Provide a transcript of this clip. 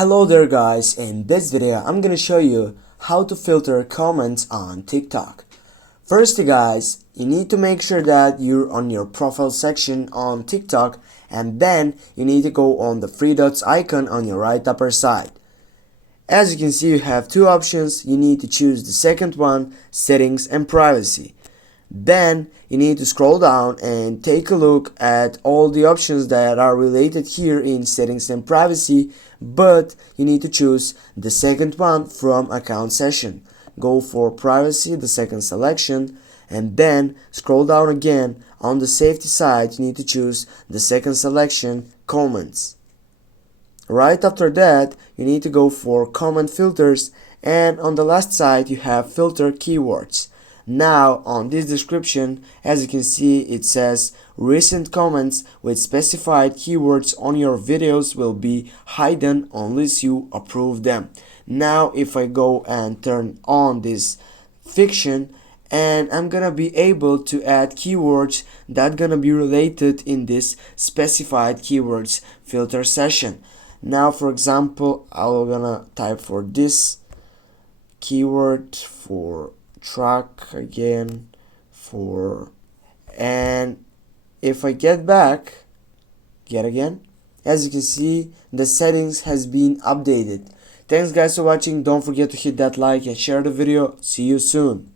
Hello there guys, in this video I'm gonna show you how to filter comments on TikTok. Firstly guys, you need to make sure that you're on your profile section on TikTok, and then you need to go on the three dots icon on your right upper side. As you can see, you have two options. You need to choose the second one, settings and privacy. Then you need to scroll down and take a look at all the options that are related here in settings and privacy, but you need to choose the second one from account session. Go for privacy, the second selection, and then scroll down again. On the safety side, you need to choose the second selection, comments. Right after that, you need to go for comment filters, and on the last side you have filter keywords. Now on this description, as you can see, it says recent comments with specified keywords on your videos will be hidden unless you approve them. Now if I go and turn on this fiction, and I'm gonna be able to add keywords that gonna be related in this specified keywords filter session. Now for example, I'm gonna type for this keyword for truck again and if I get again, as you can see, the settings has been updated. Thanks guys for watching. Don't forget to hit that like and share the video. See you soon.